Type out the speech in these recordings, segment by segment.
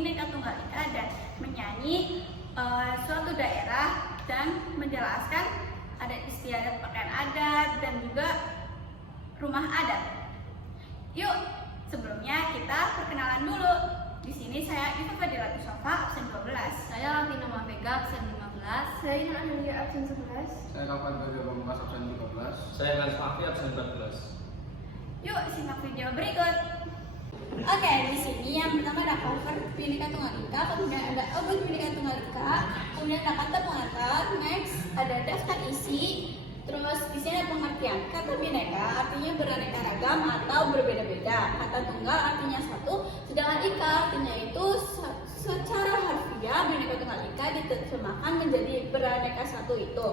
Bhinneka Tunggal Ika dan menyanyi suatu daerah dan menjelaskan adat istiadat, pakaian adat, dan juga rumah adat. Yuk, sebelumnya kita perkenalan dulu. Di sini saya Iva Fadila Tusofa, absen 12. Saya Latina Mavega, absen 15. Saya Ina Amelia, absen 11. Saya Kapan Baja Pamungkas, absen 13. Saya Lens Mafi, absen 14. Yuk, simak video berikut. Oke, di sini yang pertama ada cover Bhinneka Tunggal Ika, kemudian ada obat Bhinneka Tunggal Ika, kemudian ada kata pengantar, next ada daftar isi, terus di sini ada pengertian. Kata Bhinneka artinya beraneka ragam atau berbeda-beda. Kata tunggal artinya satu, sedangkan Ika artinya itu secara harfiah Bhinneka Tunggal Ika diterjemahkan menjadi beraneka satu itu,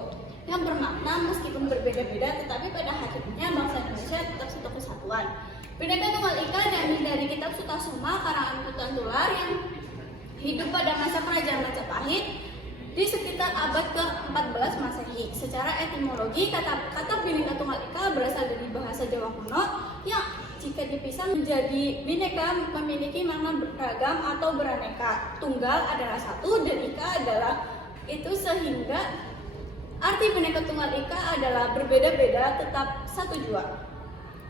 yang bermakna meskipun berbeda-beda tetapi pada hakikatnya bangsa Indonesia tetap satu kesatuan. Bhinneka Tunggal Ika diambil dari kitab Sutasoma karangan Kutan Tular yang hidup pada masa kerajaan Majapahit di sekitar abad ke-14 Masehi. Secara etimologi, kata Bhinneka Tunggal Ika berasal dari bahasa Jawa kuno yang jika dipisah menjadi Bhinneka memiliki makna beragam atau beraneka. Tunggal adalah satu dan Ika adalah itu, sehingga arti Bhinneka Tunggal Ika adalah berbeda-beda tetap satu jua.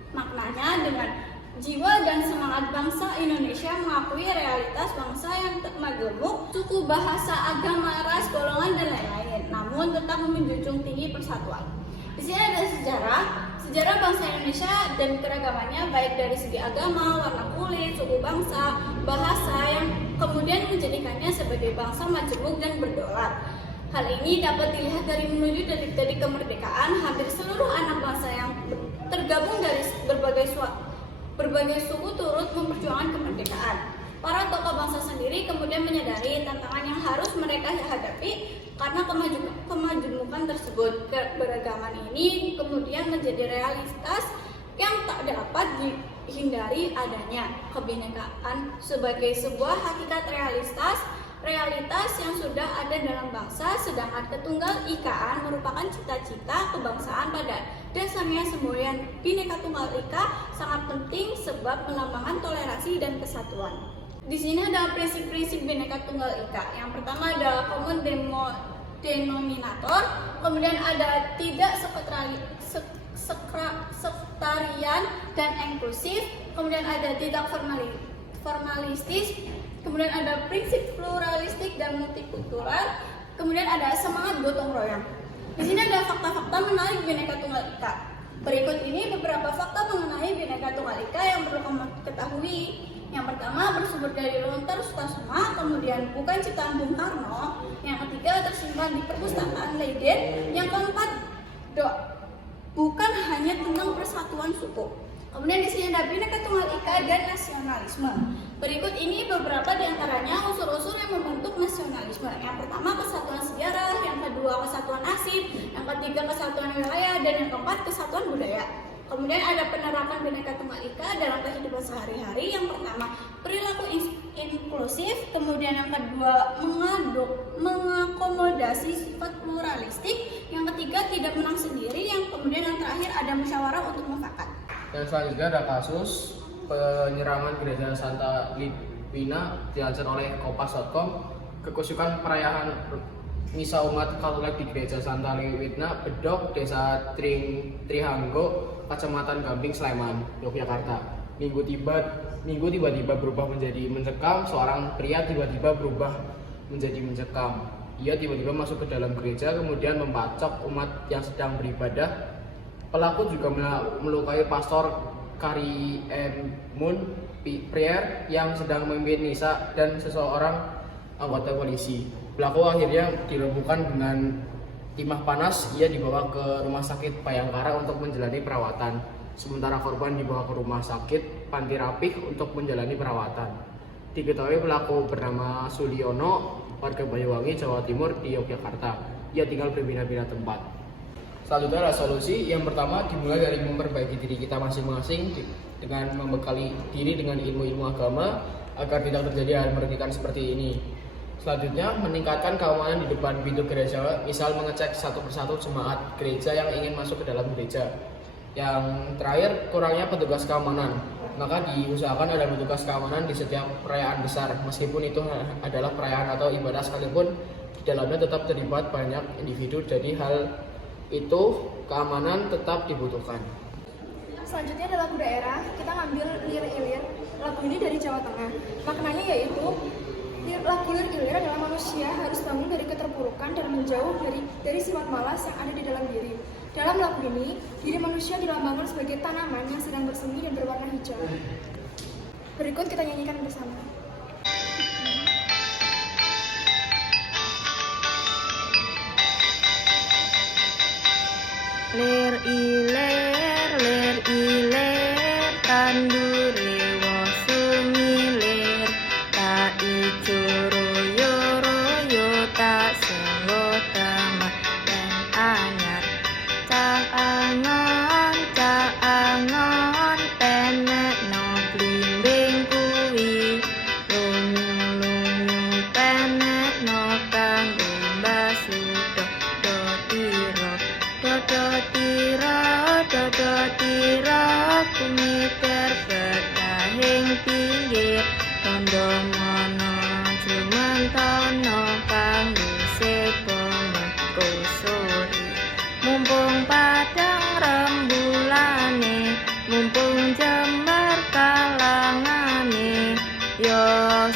Maknanya dengan jiwa dan semangat bangsa Indonesia mengakui realitas bangsa yang majemuk, suku, bahasa, agama, ras, golongan, dan lain-lain, namun tetap menjunjung tinggi persatuan. Di sini ada sejarah bangsa Indonesia dan keragamannya baik dari segi agama, warna kulit, suku bangsa, bahasa yang kemudian menjadikannya sebagai bangsa majemuk dan berdaulat. Hal ini dapat dilihat dari menuju detik-detik kemerdekaan, hampir seluruh anak bangsa yang tergabung dari berbagai suku turut memperjuangkan kemerdekaan. Para tokoh bangsa sendiri kemudian menyadari tantangan yang harus mereka hadapi karena kemajemukan tersebut. Keberagaman ini kemudian menjadi realitas yang tak dapat dihindari adanya. Kebinekaan sebagai sebuah hakikat realitas yang sudah ada dalam bangsa, sedangkan ketunggal ikaan merupakan cita-cita kebangsaan pada dasarnya. Semboyan Bhinneka Tunggal Ika sangat penting sebab melambangkan toleransi dan kesatuan. Di sini ada prinsip-prinsip Bhinneka Tunggal Ika. Yang pertama ada common denominator, kemudian ada tidak sektarian dan inklusif, kemudian ada tidak formalistis, kemudian ada prinsip pluralistik dan multikultural, kemudian ada semangat gotong royong. Di sini ada fakta-fakta menarik Bhinneka Tunggal Ika. Berikut ini beberapa fakta mengenai Bhinneka Tunggal Ika yang perlu kamu ketahui. Yang pertama, bersumber dari Lontar Sutasoma, kemudian bukan ciptaan Bung Karno. Yang ketiga, tersimpan di perpustakaan Leiden. Yang keempat, bukan hanya tentang persatuan suku. Kemudian di sini ada Bhinneka Tunggal Ika dan nasionalisme. Berikut ini beberapa di antaranya unsur-unsur yang membentuk nasionalisme. Yang pertama, kesatuan sejarah, yang kedua kesatuan nasib, yang ketiga kesatuan wilayah, dan yang keempat kesatuan budaya. Kemudian ada penerapan Bhinneka Tunggal Ika dalam kehidupan sehari-hari. Yang pertama, perilaku inklusif, kemudian yang kedua mengakomodasi sifat pluralistik, yang ketiga tidak menang sendiri, yang kemudian yang terakhir ada musyawarah untuk mufakat. Dan selanjutnya ada kasus penyerangan gereja Santa Lidwina dilansir oleh Kompas.com. Kekusukan perayaan misa umat Katolik di gereja Santa Lidwina, Bedok, Desa Trihanggo, Kecamatan Gamping, Sleman, Yogyakarta. Minggu tiba-tiba berubah menjadi mencekam. Seorang pria tiba-tiba berubah menjadi mencekam. Ia tiba-tiba masuk ke dalam gereja kemudian membacok umat yang sedang beribadah. Pelaku juga melukai pastor Kari Moon Prier yang sedang memimpin misa dan seseorang anggota polisi. Pelaku akhirnya dilumpuhkan dengan timah panas. Ia dibawa ke rumah sakit Bayangkara untuk menjalani perawatan. Sementara korban dibawa ke rumah sakit Panti Rapih untuk menjalani perawatan. Diketahui pelaku bernama Suliono, warga Banyuwangi, Jawa Timur di Yogyakarta. Ia tinggal berpindah-pindah tempat. Selanjutnya adalah solusi. Yang pertama dimulai dari memperbaiki diri kita masing-masing dengan membekali diri dengan ilmu-ilmu agama agar tidak terjadi hal merugikan seperti ini. Selanjutnya, meningkatkan keamanan di depan pintu gereja, misal mengecek satu persatu jemaat gereja yang ingin masuk ke dalam gereja. Yang terakhir, kurangnya petugas keamanan. Maka diusahakan ada petugas keamanan di setiap perayaan besar, meskipun itu adalah perayaan atau ibadah sekalipun, di dalamnya tetap terlibat banyak individu, jadi hal itu keamanan tetap dibutuhkan. Selanjutnya ada lagu daerah. Kita ngambil Lir Ilir. Lagu ini dari Jawa Tengah. Maknanya yaitu lagu Lir Ilir adalah manusia harus bangun dari keterpurukan dan menjauh dari sifat malas yang ada di dalam diri. Dalam lagu ini, diri manusia dilambangkan sebagai tanaman yang sedang bersemi dan berwarna hijau. Berikut kita nyanyikan bersama. Lir ilir tandure wosu milir tak ijo royo tak senggo tengah dan anyar tak angon penek no blimbing kuwi lunyu penek no kanggo mbasudo dodo tiro kumiter betahing pinggir tondo mono jumantono kanggo sepongan kusuri mumpung padang rembulane mumpung jembar kalangane yo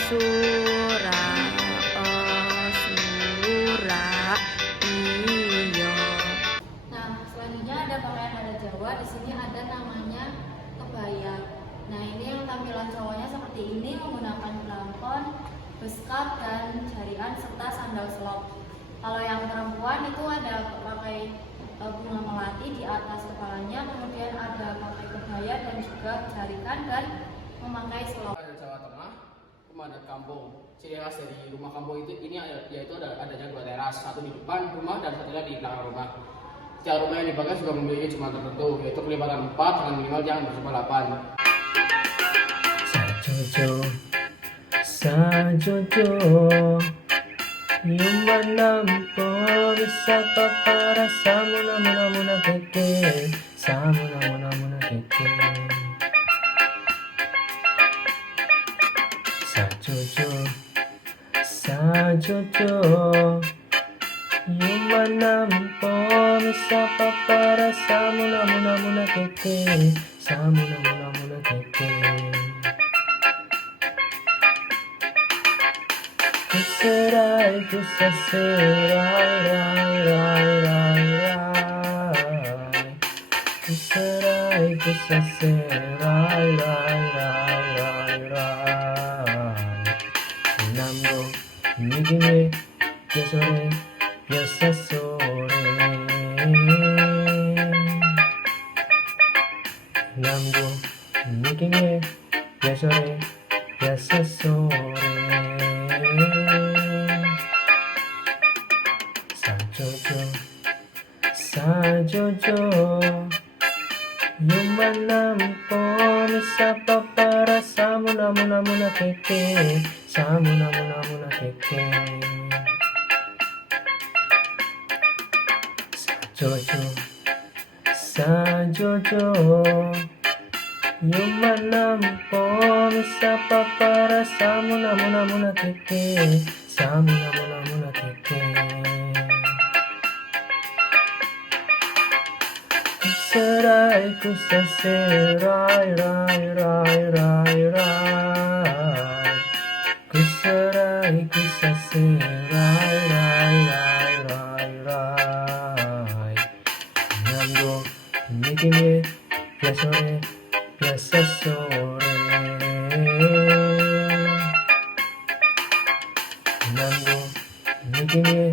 sura iyo. Nah, selanjutnya ada pakaian adat Jawa. Di sini ada namanya kebaya. Nah, ini yang tampilan cowoknya seperti ini menggunakan belangkon, beskap dan jarian serta sandal selop. Kalau yang perempuan itu ada pakai bunga melati di atas kepalanya, kemudian ada pakai kebaya dan juga jarikan dan memakai selop. Ada Jawa Tengah, rumah adat kampung. Ciri khas dari rumah kampung ini yaitu adanya 2 teras, satu di depan rumah dan satunya di belakang rumah. Setiap rumah yang dipakai juga memiliki jumlah tertentu, yaitu kelipatan 4 dengan minimal jangan berjumlah 8. Sajojo Yuman nampo bisa papara samuna muna keke samuna muna keke Sajojo Yuman nampo bisa papara samuna muna keke samuna muna keke Kuserai kuserai Nambo migime yasore yasasore Nambo migime yasore yasasore Sajojo Yuman nampo bisa papara samuna muna keke samuna muna keke Sajojo Yuman nampo bisa papara samuna muna keke samuna muna keke Serai kuserai rai Kuserai kuserai rai Nambo mikime biasore biasa sore Nambo mikime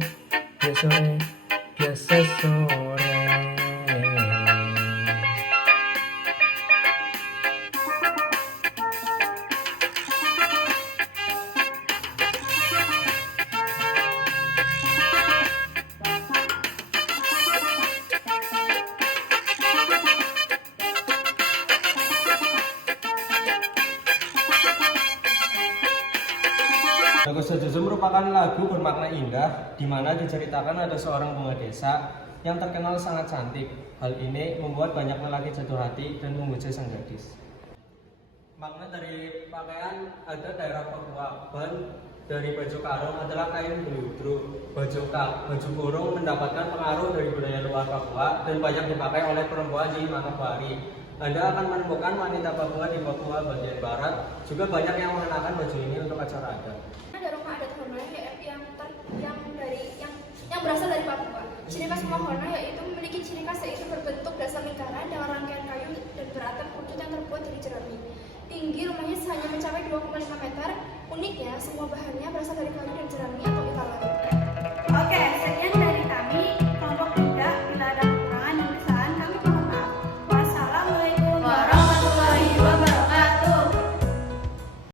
biasore biasa sore Lagu Sajojo merupakan lagu bermakna indah di mana diceritakan ada seorang bunga desa yang terkenal sangat cantik. Hal ini membuat banyak lelaki jatuh hati dan memuja sang gadis. Makna dari pakaian ada daerah Papua. Bahan dari baju karung adalah kain beludru. Baju kurung mendapatkan pengaruh dari budaya luar Papua dan banyak dipakai oleh perempuan di Manokwari. Anda akan menemukan wanita Papua di Papua bagian barat juga banyak yang mengenakan baju ini untuk acara adat. Ada rumah adat Hona yang berasal dari Papua. Ciri khas rumah Hona yaitu memiliki ciri khas yaitu berbentuk dasar lingkaran dengan rangkaian kayu dan beratap kucut yang terbuat dari jerami. Tinggi rumahnya hanya mencapai 2,5 meter. Uniknya, semua bahannya berasal dari kayu dan jerami atau italan.